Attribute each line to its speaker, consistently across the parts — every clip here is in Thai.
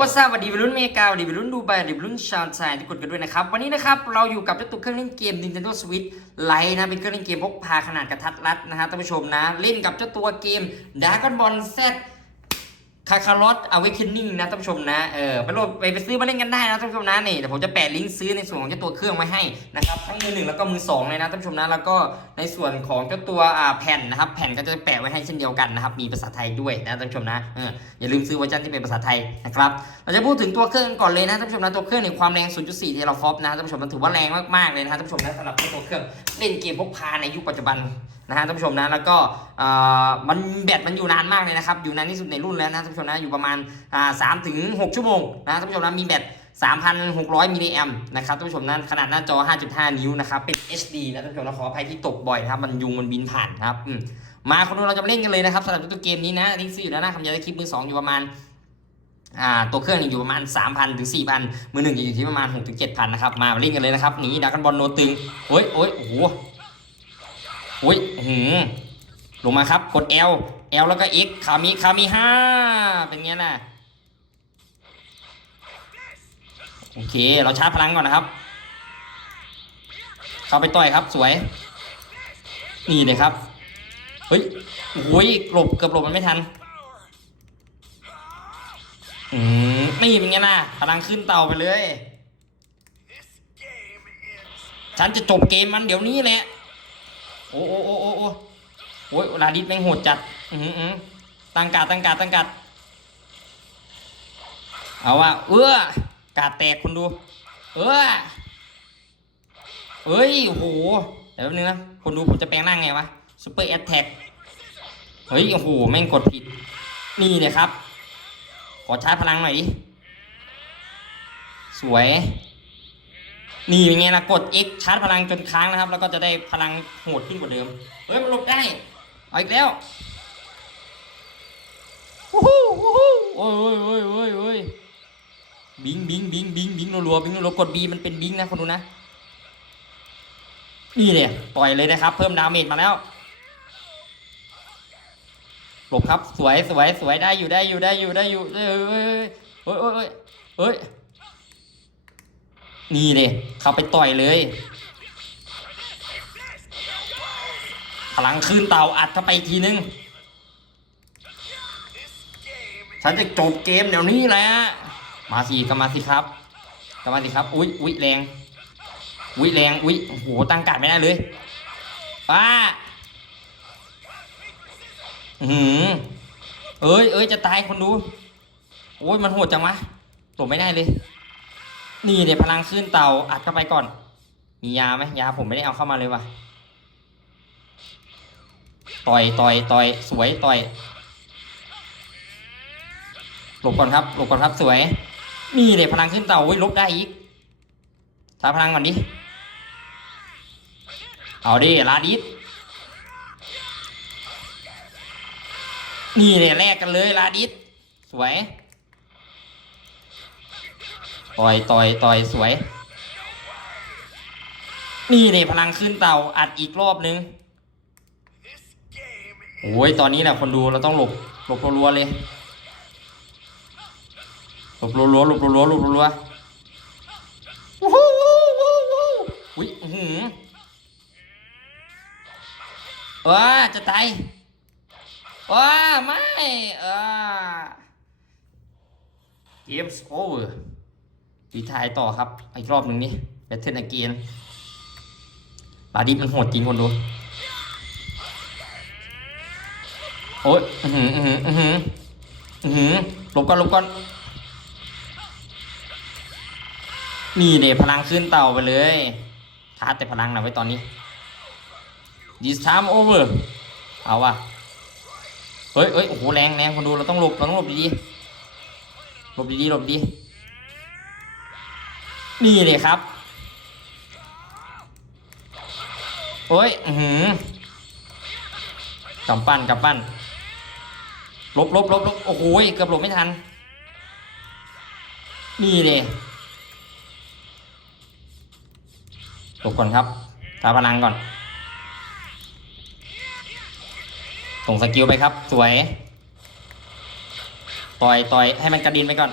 Speaker 1: ว่าทราบวัสดีวัยรุ่นเมกาวัสดีวัยรุ่นดูไบวัสดีวัยรุ่นชาวไทยทุกดกันด้วยนะครับ วันนี้นะครับ เราอยู่กับเจ้าตัวเครื่องเล่นเกม Nintendo Switch Lite นะเป็นเครื่องเล่นเกมพกพาขนาดกระทัดรัดนะฮะท่านผู้ชมนะ เล่นกับเจ้าตัวเกม Dragon Ball Z คาคาร์ลอตอเวคินนิ่งนะท่านผู้ชมนะเออไปโหลดไปไปซื้อมาเล่นกันได้นะท่านผู้ชมนะนี่เดี๋ยวผมจะแปะลิงก์ซื้อในส่วนของเจ้าตัวเครื่องไว้ให้นะครับทั้งมือหนึ่งแล้วก็มือสองเลยนะท่านผู้ชมนะแล้วก็ในส่วนของเจ้าตัวอ่าแผ่นนะครับแผ่นก็จะแปะไว้ให้เช่นเดียวกันนะครับมีภาษาไทยด้วยนะท่านผู้ชมนะเอออย่าลืมซื้อเวอร์ชันที่เป็นภาษาไทยนะครับเราจะพูดถึงตัวเครื่องก่อนเลยนะท่านผู้ชมนะตัวเครื่องในความแรง 0.4 เทราฟอปนะท่านผู้ชมมันถือว่าแรงมากๆเลยนะท่านผู้ชมนะสำหรับตัวเครื่องเล่นเกมพกพาในยุคปัจจุบันนะฮะท่านผู้ชมนะแล้วก็มันแบตมันอยู่นานมากเลยนะครับอยู่นานที่สุดในรุ่นแล้วนะท่านผู้ชมนะอยู่ประมาณสามถึงหกชั่วโมงนะท่านผู้ชมนะมีแบต3,600 มิลลิแอมนะครับท่านผู้ชมนั้นขนาดหน้าจอ 5.5 นิ้วนะครับ เป็น HD นะท่านผู้ชมนะขออภัยที่ตกบ่อยนะครับ มันยุงมันบินผ่านนะครับมาคนดูเราจะมาเล่นกันเลยนะครับสำหรับตัวเกมนี้นะลิงก์ซื้ออยู่แล้วนะคำยาคลิปมือสองอยู่ประมาณอ่าตัวเครื่องนี่อยู่ประมาณ 3,000 ถึง 4,000 มือหนึ่งอยู่ที่ประมาณ6ถึง7,000 นะครับ มาเล่นกันเลยนะครับหนีดักกันบอลโนตึง โอ้ยโอ้ยโอ้โห อุ้ยหือลงมาครับ กด L L แล้วก็ X คามิคามิห้าเป็นไงน่ะ โอเค เราชาร์จพลังก่อนนะครับ เข้าไปต่อยครับสวย นี่เลยครับ เฮ้ยโอ้ยหลบเกือบหลบมันไม่ทัน อืมนี่เป็นไงน่ะ พลังขึ้นเต่าไปเลย ฉันจะจบเกมมันเดี๋ยวนี้แหละ โอ้โอ้โอ้โอ้โอ้โอ้ยลาดิสแม่งโหดจัด อือหือตั้งกาดตั้งกาดตั้งกาดเอาว่าเอื้อกาดแตกคุณดู เออเอ้ยโหเดี๋ยวนึงนะคุณดูผมจะแปลงร่างไงวะซูเปอร์แอตแทกเฮ้ยโอ้โหแม่งกดผิด นี่เลยครับ ขอชาร์จพลังหน่อยดิ สวย นี่เป็นไงล่ะกด X ชาร์จพลังจนค้างนะครับ แล้วก็จะได้พลังโหดขึ้นกว่าเดิม เฮ้ยมันหลบได้เอาอีกแล้ววู้ฮู้วู้ฮู้โอ้ยโอ้ยโอ้ยโอ้ยบิงบิงบิงบิงบิงรัวๆบิงรัวๆกดบีมันเป็นบิงนะคนดูนะ นี่เลยปล่อยเลยนะครับ เพิ่มดาเมจมาแล้วหลบครับสวยสวยสวยได้อยู่ได้อยู่ได้อยู่ได้อยู่เอ้ยเอ้ยเอ้ยเอ้ยเอ้ยเอ้ย นี่เลยเข้าไปต่อยเลย พลังคืนเต่าอัดเข้าไปอีกทีนึง ฉันจะจบเกมเดี๋ยวนี้แหละมาสิก็มาสิครับก็มาสิครับ อุ้ยอุ้ยแรง อุ้ยแรง อุ้ยโอ้โหตั้งการดไม่ได้เลยป้าอือหือเอ้ยเอ้ยจะตายคนดู โอ้ยมันโหดจังวะหลบไม่ได้เลย นี่เดี๋ยวพลังขึ้นเตาอัดเข้าไปก่อน มียาไหมยาผมไม่ได้เอาเข้ามาเลยว่ะ ต่อยต่อยต่อยสวยต่อย หลบก่อนครับ หลบก่อนครับสวย นี่เลยวพลังขึ้นเตาโอ้ยลบได้อีกใช้พลังก่อนดิ เอาดิลาดิสนี่เลยแลกกันเลยลาดิสสวย ต่อยต่อยต่อยสวย นี่เลยพลังขึ้นเตาอัดอีกรอบนึงโอ้ยตอนนี้แหละคนดูเราต้องหลบหลบรัวๆเลย หลบรัวๆหลบรัวๆหลบรัวๆวู้ฮู้วู้วู้วู้อุ้ยอื้อหือว้าจะตายว้าไม่เออ Games over ดีทายต่อครับอีกรอบหนึ่งนี่ Battle again ลาดิมันโหดจริงคนดูโอ้ยอือหืออือหืออือหืออือหือหลบก่อนหลบก่อนนี่เดพลังขึ้นเต่าไปเลยชาแต่พลังน่อยไว้ตอนนี้ this time over เอาว่ะเฮ้ยเฮ้ยโอ้โหแรงแรงคนดูเราต้องหลบเราต้องหลบดีๆหลบดีๆหลบดีๆ นี่เลยครับ โอ้ย อือหือกำปั้นกำปั้นลบลบลบลบโอ้โหเกือบหลบไม่ทัน นี่เลยหลบก่อนครับตาพลังก่อน ส่งสกิลไปครับ สวย ต่อยต่อยให้มันกระดินไปก่อน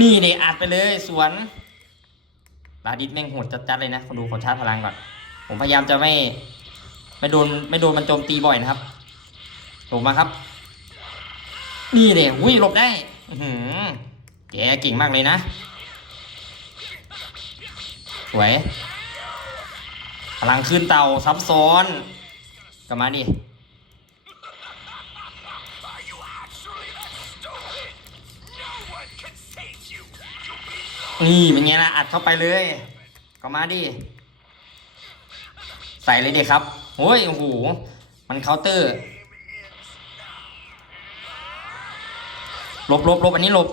Speaker 1: นี่เดอัดไปเลยสวนลาดิสแม่งโหดจัดๆเลยนะคนดูขอชาร์จพลังก่อน ผมพยายามจะไม่ ไม่โดนไม่โดนมันโจมตีบ่อยนะครับหลบมาครับ นี่เดอุ้ยหลบได้หือแกเก่งมากเลยนะ สวย พลังขึ้นเตาซับซ้อนกลับมาดิ นี่เป็นไงล่ะอัดเข้าไปเลย ก็มาดิ ใส่เลยเด็กครับโอ้ยโอ้โหมันเคาน์เตอร์หลบหลบหลบอันนี้หลบ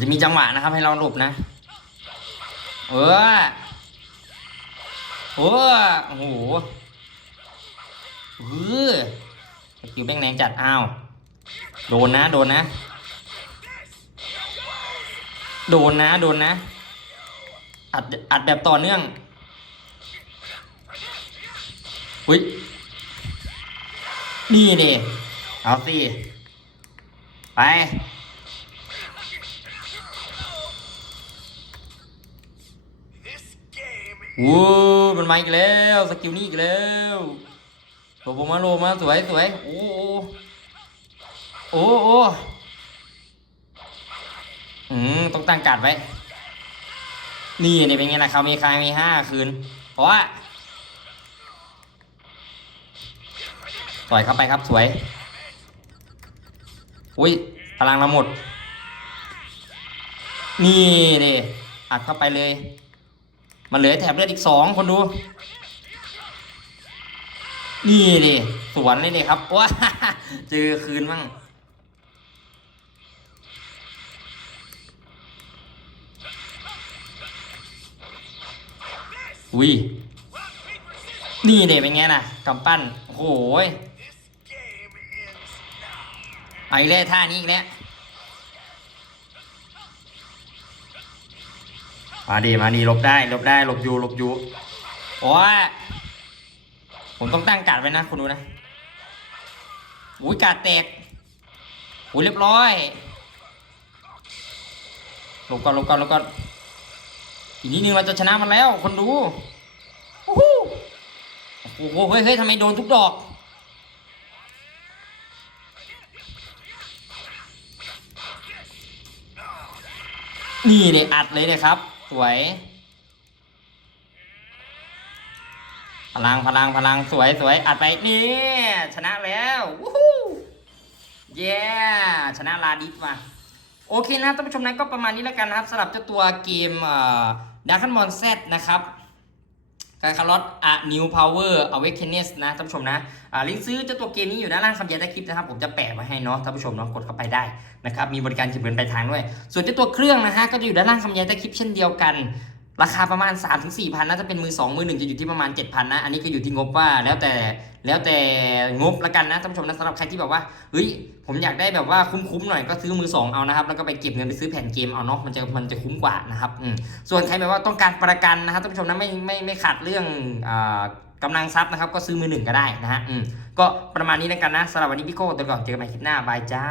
Speaker 1: จะมีจังหวะนะครับ ให้เราหลบนะ เออโอ้โอ้โหเออสกิลแบงแรงจัดอ้าว โดนนะ โดนนะ โดนนะ โดนนะ อัด อัดแบบต่อเนื่อง อุ้ยนี่ดิเอาสิ ไปโอ้มันมาอีกแล้ว สกิลนี่อีกแล้วโลบมาโลมาสวยสวยโอ้ โอ้โอ้อืมต้องตั้งการดไว้ นี่นี่เป็นไงล่ะเขามีใครมีห้าคืน เพราะว่าสวยเข้าไปครับสวย อุ้ยพลังเราหมด นี่ดิอัดเข้าไปเลย มันเหลือแถบเลือดอีกสองคนดู นี่ดิสวนเลยดิครับว้าเจอคืนมั่ง อุ้ยนี่เด็เป็นไงล่ะกำปั้นโอ้โหยเอาอีกแล้วท่านี้อีกแล้วมาดีมาดีหลบได้หลบได้หลบอยู่หลบอยู่โอ้ยผมต้องตั้งการดไว้นะคุณดูนะอุ้ยการดแตกอุ้ยเรียบร้อยหลบก่อนหลบก่อนหลบก่อน อีกนิดนึงเราจะชนะมันแล้ว คนดูโอ้โหโอ้โหเฮ้ยเฮ้ยทำไมโดนทุกดอกนี่เด็อัดเลยเด็ครับ สวย พลังพลังพลังสวยสวยอัดไปนี่ชนะแล้ววู้ฮู้เย้ชนะลาดิสมาโอเคนะท่านผู้ชมนั้นก็ประมาณนี้แล้วกันนะครับสำหรับเจ้าตัวเกม ดักคันมอนเซตนะครับกาคาร์ลอตอะนิวพาวเวอร์อเวกเคนสนะท่านผู้ชมนะอ่าลิงก์ซื้อเจ้าตัวเกมนี้อยู่ด้านล่างคำยันใต้คลิปนะครับ ผมจะแปะไว้ให้เนาะท่านผู้ชมเนาะกดเข้าไปได้นะครับ มีบริการเก็บเงินปลายทางด้วย ส่วนเจ้าตัวเครื่องนะฮะก็จะอยู่ด้านล่างคำยันใต้คลิปเช่นเดียวกัน ราคาประมาณ 3 4 0 0 0น่าจะเป็นมือ 2 มือหนึ่งจะอยู่ที่ประมาณ 7,000 นะ อันนี้ก็อยู่ที่งบว่า แล้วแต่แล้วแต่งบละกันนะท่านผู้ชมนะสำหรับใครที่แบบว่าเฮ้ยผมอยากได้แบบว่าคุ้มๆหน่อยก็ซื้อมือ 2 เอานะครับ แล้วก็ไปเก็บเงินไปซื้อแผ่นเกมเอาเนาะมันจะมันจะคุ้มกว่านะครับอืมส่วนใครแบบว่าต้องการประกันนะครับท่านผู้ชมนะไม่ไม่ไม่ขาดเรื่องอ่ากำลังทรัพย์นะครับก็ซื้อมือหนึ่งก็ได้นะฮะอืมก็ประมาณนี้แล้วกันนะสำหรับวันนี้พี่โก้ตัวก่อนเจอกันใหม่คลิปหน้าบายจ้า